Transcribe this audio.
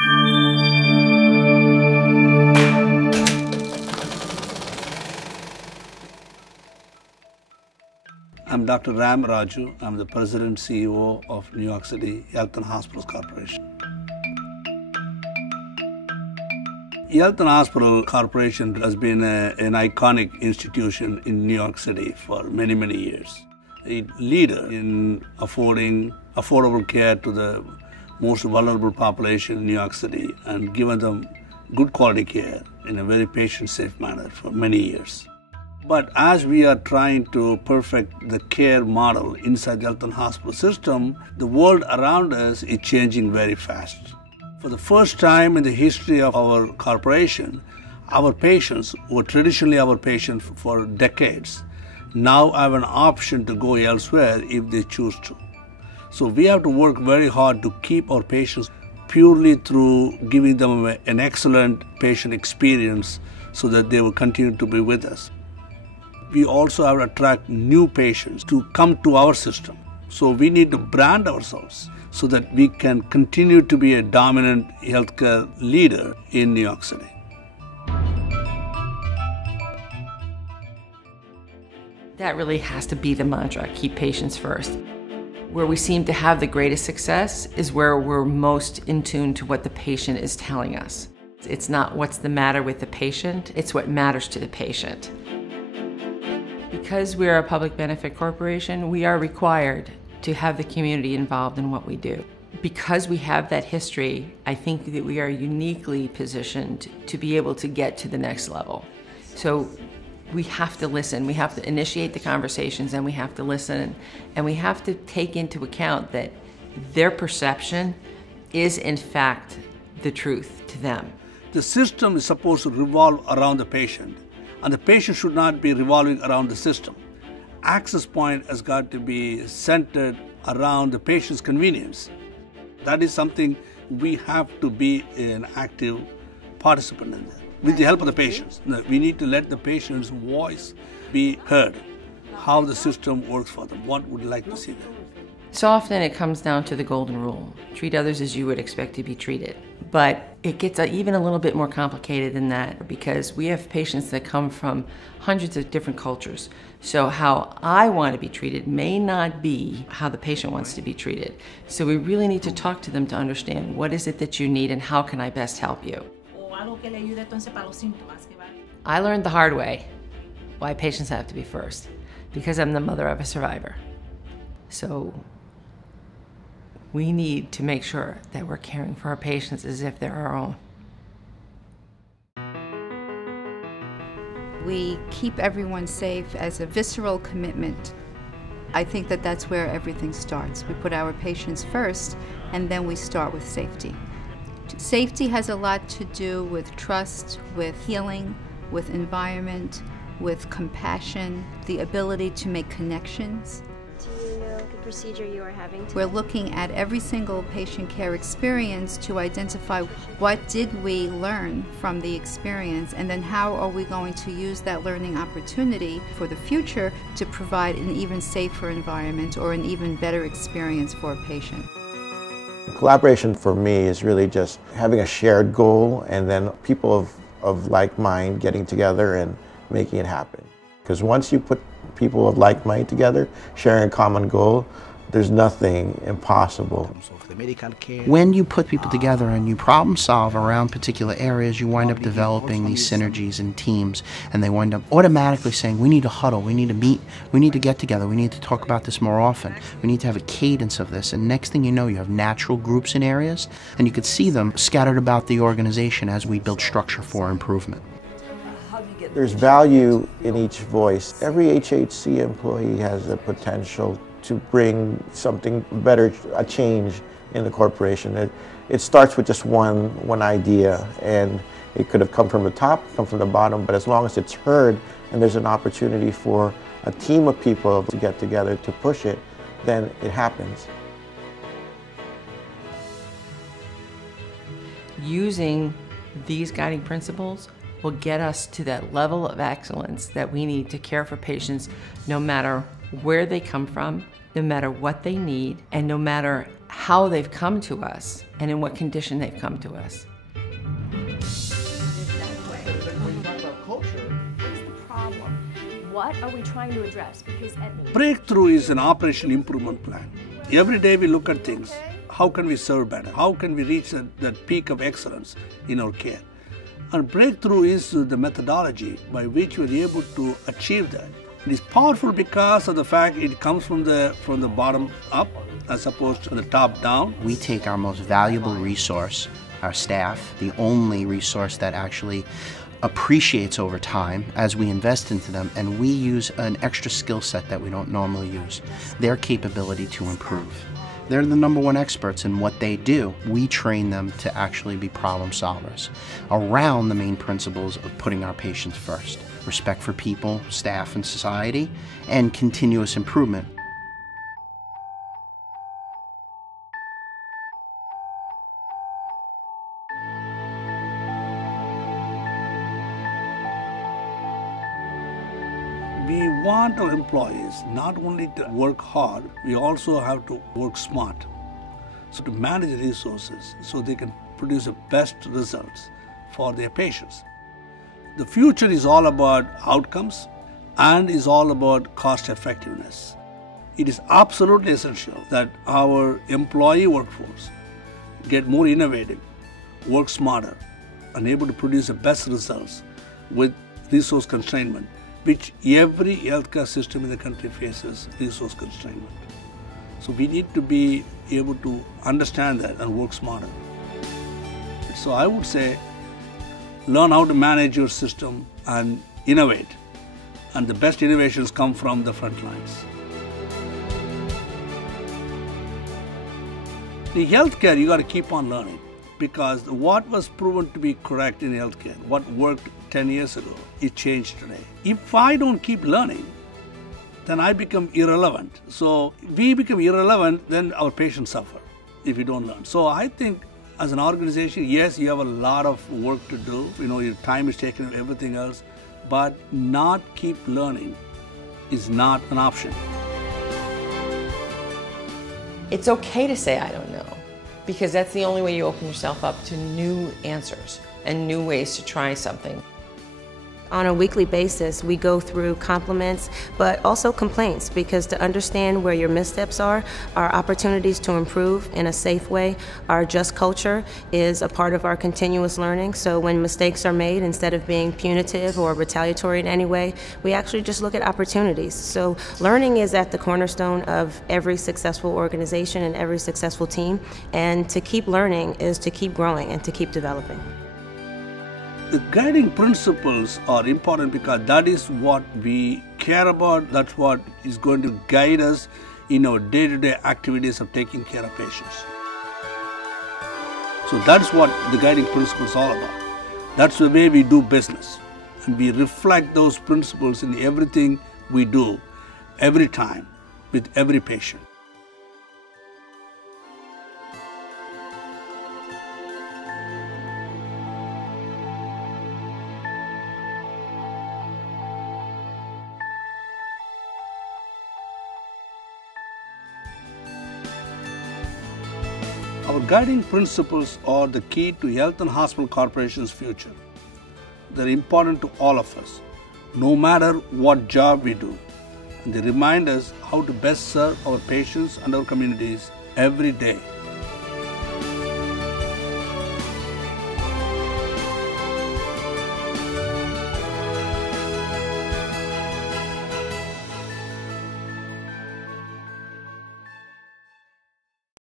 I'm Dr. Raju. I'm the President CEO of New York City Health and Hospitals Corporation. Health and Hospital Corporation has been an iconic institution in New York City for many, many years. A leader in affording affordable care to the most vulnerable population in New York City and giving them good quality care in a very patient-safe manner for many years. But as we are trying to perfect the care model inside the health and hospital system, the world around us is changing very fast. For the first time in the history of our corporation, our patients, who were traditionally our patients for decades, now have an option to go elsewhere if they choose to. So we have to work very hard to keep our patients purely through giving them an excellent patient experience so that they will continue to be with us. We also have to attract new patients to come to our system. So we need to brand ourselves so that we can continue to be a dominant healthcare leader in New York City. That really has to be the mantra, keep patients first. Where we seem to have the greatest success is where we're most in tune to what the patient is telling us. It's not what's the matter with the patient, it's what matters to the patient. Because we're a public benefit corporation, we are required to have the community involved in what we do. Because we have that history, I think that we are uniquely positioned to be able to get to the next level. So we have to listen, we have to initiate the conversations, and we have to listen, and we have to take into account that their perception is in fact the truth to them. The system is supposed to revolve around the patient, and the patient should not be revolving around the system. Access point has got to be centered around the patient's convenience. That is something we have to be an active participant in that, with the help of the patients. We need to let the patient's voice be heard, how the system works for them, what would you like to see them. So often it comes down to the golden rule. Treat others as you would expect to be treated. But it gets even a little bit more complicated than that because we have patients that come from hundreds of different cultures. So how I want to be treated may not be how the patient wants to be treated. So we really need to talk to them to understand what is it that you need and how can I best help you. I learned the hard way why patients have to be first, because I'm the mother of a survivor. So we need to make sure that we're caring for our patients as if they're our own. We keep everyone safe as a visceral commitment. I think that that's where everything starts. We put our patients first, and then we start with safety. Safety has a lot to do with trust, with healing, with environment, with compassion, the ability to make connections. Do you know the procedure you are having today? We're looking at every single patient care experience to identify what did we learn from the experience, and then how are we going to use that learning opportunity for the future to provide an even safer environment or an even better experience for a patient. Collaboration for me is really just having a shared goal and then people of like mind getting together and making it happen. Because once you put people of like mind together, sharing a common goal, there's nothing impossible. When you put people together and you problem solve around particular areas, you wind up developing these synergies and teams, and they wind up automatically saying, we need to huddle, we need to meet, we need to get together, we need to talk about this more often, we need to have a cadence of this, and next thing you know, you have natural groups in areas, and you could see them scattered about the organization as we build structure for improvement. There's value in each voice. Every HHC employee has the potential to bring something better, a change in the corporation. It starts with just one idea, and it could have come from the top, come from the bottom, but as long as it's heard and there's an opportunity for a team of people to get together to push it, then it happens. Using these guiding principles will get us to that level of excellence that we need to care for patients no matter where they come from, no matter what they need, and no matter how they've come to us and in what condition they've come to us. What are we trying to address? Because Breakthrough is an operational improvement plan. Every day we look at things. How can we serve better? How can we reach that peak of excellence in our care? And breakthrough is the methodology by which we are able to achieve that. It is powerful because of the fact it comes from the bottom up as opposed to the top down. We take our most valuable resource, our staff, the only resource that actually appreciates over time as we invest into them, and we use an extra skill set that we don't normally use, their capability to improve. They're the #1 experts in what they do. We train them to actually be problem solvers around the main principles of putting our patients first. Respect for people, staff, and society, and continuous improvement. We want our employees not only to work hard, we also have to work smart. So to manage resources so they can produce the best results for their patients. The future is all about outcomes and is all about cost effectiveness. It is absolutely essential that our employee workforce get more innovative, work smarter, and able to produce the best results with resource constrainment, which every healthcare system in the country faces resource constrainment. So we need to be able to understand that and work smarter. So I would say, learn how to manage your system and innovate. And the best innovations come from the front lines. In healthcare, you got to keep on learning, because what was proven to be correct in healthcare, what worked 10 years ago, it changed today. If I don't keep learning, then I become irrelevant. So we become irrelevant, then our patients suffer if we don't learn. So I think as an organization, yes, you have a lot of work to do. Your time is taken, everything else, but not keep learning is not an option. It's okay to say I don't know, because that's the only way you open yourself up to new answers and new ways to try something. On a weekly basis, we go through compliments, but also complaints, because to understand where your missteps are, our opportunities to improve in a safe way, our just culture is a part of our continuous learning. So when mistakes are made, instead of being punitive or retaliatory in any way, we actually just look at opportunities. So learning is at the cornerstone of every successful organization and every successful team, and to keep learning is to keep growing and to keep developing. The guiding principles are important because that is what we care about. That's what is going to guide us in our day-to-day activities of taking care of patients. So that's what the guiding principles are all about. That's the way we do business. And we reflect those principles in everything we do, every time, with every patient. Our guiding principles are the key to Health and Hospital Corporation's future. They're important to all of us, no matter what job we do. And they remind us how to best serve our patients and our communities every day.